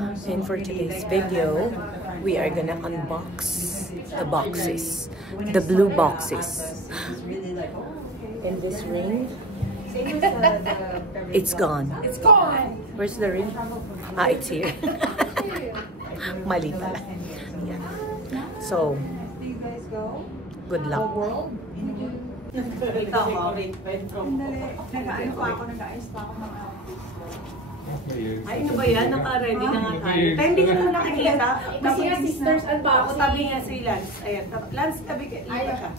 And for today's video, we are gonna unbox the boxes, the blue boxes. And this ring, it's gone. It's gone! Where's the ring? Ah, it's here. Mali pala. Yeah. So, good luck. Ay, ano ba yan? Naka-ready na nga tayo. Tayo hindi ka naman nakikita. Kasi nga sisters, ano ba ako? Tabi nga si Lance. Ayan. Lance, tabi ka. Lipa ka.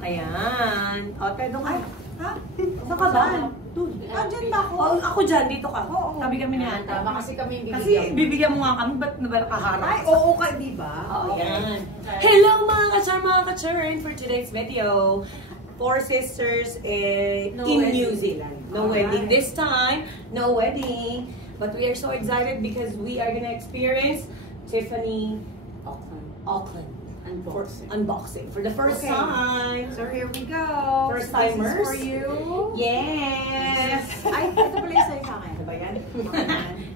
Ayan. O, tayo doon. Ay, ha? Saan ka ba? Doon. Dyan ba ako? Ako dyan, dito ka. Tabi kami ni Anta. Tama kasi kami yung bibigyan. Kasi bibigyan mo nga kami, ba't na ba nakaharap? Ay, oo ka, di ba? Ayan. Hello mga ka-char, and for today's video, 4 sisters in New Zealand. No wedding this time, no wedding. But we are so excited because we are gonna experience Tiffany Auckland unboxing for the first time. So here we go. First timers. This is for you. Yes. Ay, ito pala yung sa'yo sa akin. Ano ba yan?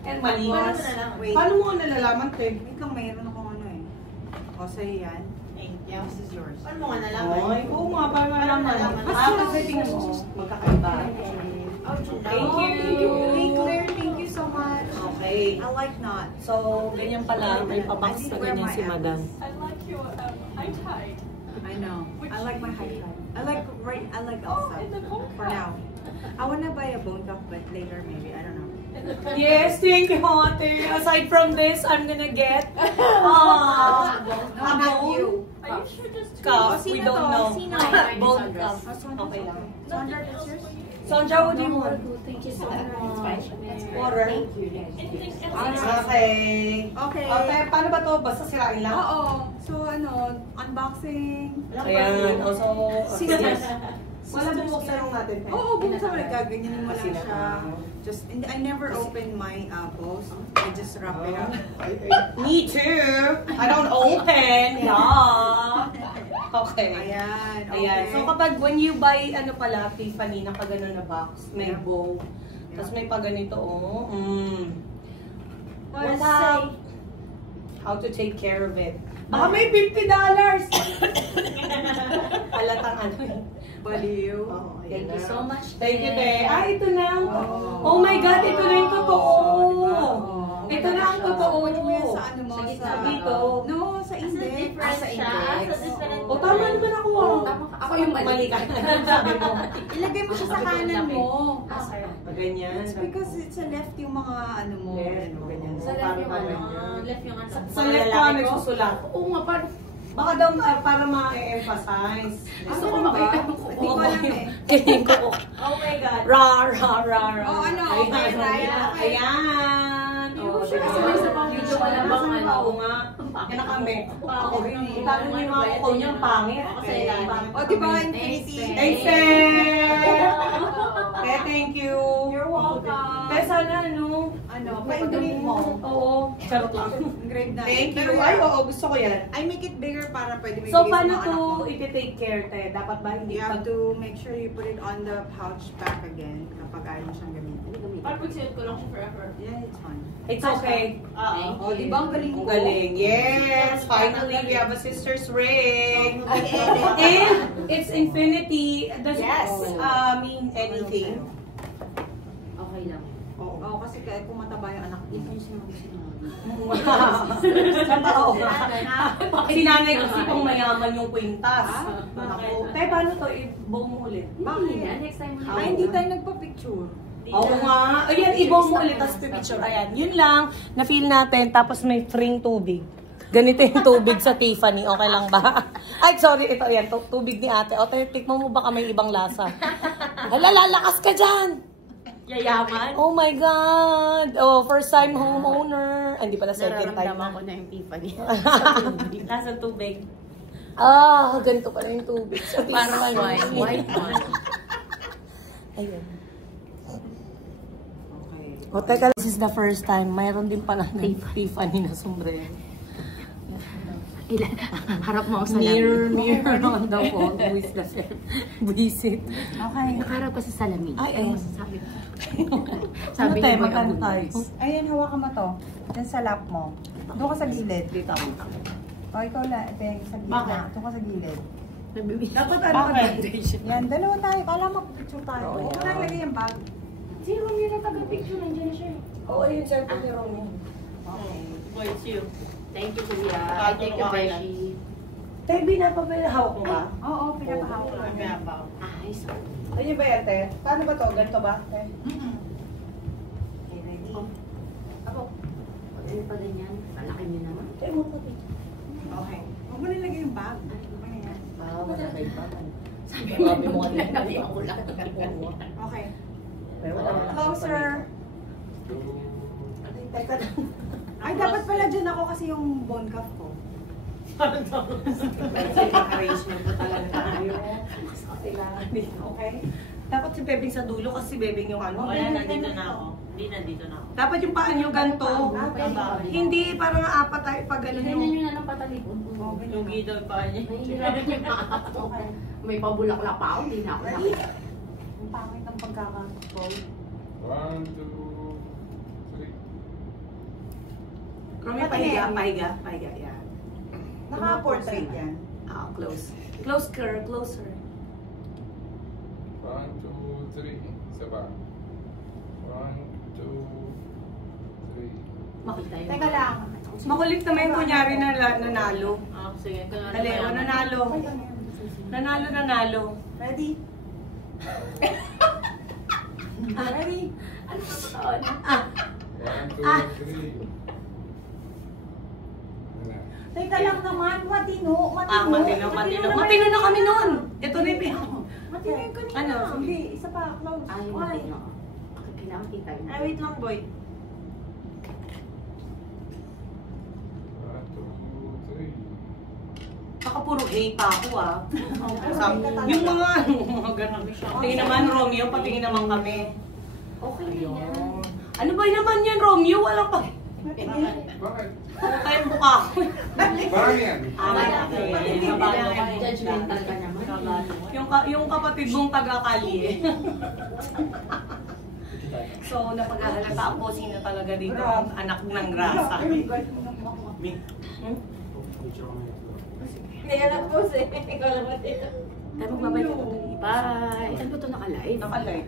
And maliwas. Wait. Paano mo nalalaman, Te? Wait lang, mayroon akong ano eh. O, sa'yo yan. Yeah, this is yours. Paano mo nga nalaman? Ay, oo nga, paano nalaman? Kasi tingnan mo, magkakaiba. Thank you. Hey, Claire, thank you so much. Okay. I like not. So, ganyan pala, may pabox na ganyan si Madam. I like your high tide. I know. I like my high tide. I like Elsa. in the bone For now. I wanna buy a bone cup, but later maybe. I don't know. Yes, thank you, Ate. Aside from this, I'm gonna get Not you. Are you sure just cup. Sino We don't to? know. Sino? Bone cup. Sandra, Okay lang. Sandra, that's yours? Sandra, what do you want? Thank you so much. Water. Anything else? Okay. Okay. Okay, paano ba to? Basta sirain lang? Oo. So, ano, unboxing. Ayan, also, Sisters. wala bubuksan lang natin. Oo, buksan mo lang. Ganyanin mo lang Sila siya. Just, I never open my post. I just wrap it up. Me too. I don't open. Yeah. Okay. Ayan. Okay. Ayan. So kapag when you buy ano pala, Tiffany, nakagano na box, may bow. Tapos may pa ganito, oh. What about how to take care of it? Baka may $50. Halatang ano eh. Baliw. Oh, Thank you so much. Thank you, Te. Ah, ito na. Oh. Oh my God, ito na yung totoo. Oh. Ito na ang totoo. Kunin mo yan sa ano mo, Sa gitna sa dito. No, sa index. Sa index. O, tama naman ako. Ako yung mali. ka. Sabi mo. Ilagay mo siya sa kanan mo. Ganyan. It's because sa left yung mga ano mo. Left, ganyan. Sa left yung ano. Left yung ano. Sa left ka nagsusulat. Oo nga, paano? Baka daw para ma-emphasize. Gusto ko makita mo ko. Hindi ko alam eh. Ganyan ko. Oh my God. Ra. Oh, ano, okay, right? Ayan. Hindi ko sure kasi may isa pang video wala bang ano. Oo nga. Yan na kami. Ako rin eh. Itago niyo yung mga kuko niyang pangit. Kasi O, diba, Infinity? Thanks, Te. Thank you. You're welcome. Te, sana ano. Ano, pa-engrave mo. Oo. Charot lang. Engrave na. Thank you. Pero Ay, oo. Gusto ko yan. I make it bigger para pwede may So, bigay sa paano mga to anak mo. iti-take care, Te? Dapat ba hindi You have to make sure you put it on the pouch back again kapag ayaw mo siyang gamitin. Parang pagsinud ko lang siya forever. Yeah, it's fine. It's okay. Oh, di ba ang galing ko? Ang galing. Yes! Finally, we have a sister's ring. I-edit. And it's infinity. Does Yes. it mean anything? Okay lang. Oo, kasi kaya kung mataba yung anak, hindi ko sinabi. Totoo nga. Si nanay kasi kung mayaman yung kwintas. Ako. Te, paano to? I-bow mo ulit. Bakit? Next time mo Ay, hindi tayo nagpa-picture. Oo nga. Ayan, i-bow mo ulit tapos picture. Ayan, yun lang. Na-feel natin. Tapos may free tubig. Ganito yung tubig sa Tiffany. Okay lang ba? Ay, sorry. Ito, ayan. Tubig ni ate. O, tikman mo baka may ibang lasa. Hala, lalakas ka dyan! Yayaman. Oh my God! Oh, first time homeowner. Hindi pala second time. Nararamdaman ko na yung Tiffany. Nasa tubig. Ah, ganito pala yung tubig sa Tiffany. Parang white one. Ayun. Okay. O, teka, this is the first time. Mayroon din pala na Tiffany na sombrero. Harap mo ako sa salamin. Mirror on the wall. Who is the visit? Okay. Nakaharap ka sa salamin. Ay, ay. Sabi ko. Sabi ni tayo, Boy magkano Abunda. tayo? Ayan, hawakan mo to. Yan sa lap mo. Doon ka sa gilid. Dito ako. O, ikaw lang. Ito yung sa gilid. Bakit? Doon ka sa gilid. Dapat ano ka ba? Yan, dalawa tayo. Kala mo, picture tayo. Oo, Huwag mo yan. lang lagay yung bag. Si Romeo na taga-picture, nandiyan na siya. Oo, yun, cellphone ni Romy. Boy, it's you. Thank you, Kuya. Thank you, Beshi. Tebi na pa ba hawak mo ba? Oo, pinapahawak ko lang. Ay, sorry. Ayun ba yan, te? Paano ba to? Ganito ba, te? Okay, ready? Ako. Ano pa ganyan? Palaki niyo naman. Te, mo pa dito. Okay. Huwag mo nilagay yung bag. Ano yan? Wala kayo pa. Sabi mo kanina. Sabi ako lang. Okay. Pero wala. Closer. Ay, teka lang. Ay, dapat pala dyan ako kasi yung bone cuff ko. Arrangement ko talaga tayo. Kailangan dito. Okay? Dapat si Bebing sa dulo kasi si Bebing yung ano. Wala, nandito na ako. Hindi, nandito na ako. Dapat yung paa nyo ganito. Hindi, parang apat tayo pag ano Ganyan nyo. nyo na lang patalikod. Yung gito pa niya. Okay. May pabulaklak pa ako, hindi na ako Ready? nakita. Ang pangit ng pagkakaroll. 1, 2, 3. Romy, pahiga, pahiga, pahiga, yan. Naka-portrait yan. Ah, close. Close, girl, closer. 1, 2, 3. Isa pa. 1, 2, 3. Makita yun. Teka lang. Makulit naman yung kunyari na nanalo. Ah, sige. Dali, nanalo. Nanalo. Ready? Ready? Ano ba totoo na? 1, 2, 3. Teka lang naman, matino. Ah, matino. Matino na kami noon. Ito na yung Matino yung kanina. Ano? Hindi, isa pa, close. Ay, yung Why? matino. Kailangan kita yun. Ay, wait lang, boy. 1, 2, 3. Baka puro A pa ako, ah. Yung mga ano, mga ganun. Tingin naman, Romeo, patingin naman kami. Okay na yan. Ano ba naman yan, Romeo? Wala pa. Bakit? Tayo buka. Marami yan. Judgmental ka naman. Yung kapatid mong taga-Kali. So, napaghahalata po sino talaga dito ang anak ng grasa. Kaya lang po eh. Ikaw lang matino. Tayo magbabay ka na. Bye! Saan ba ito naka-live? Nakalive.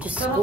Diyos ko.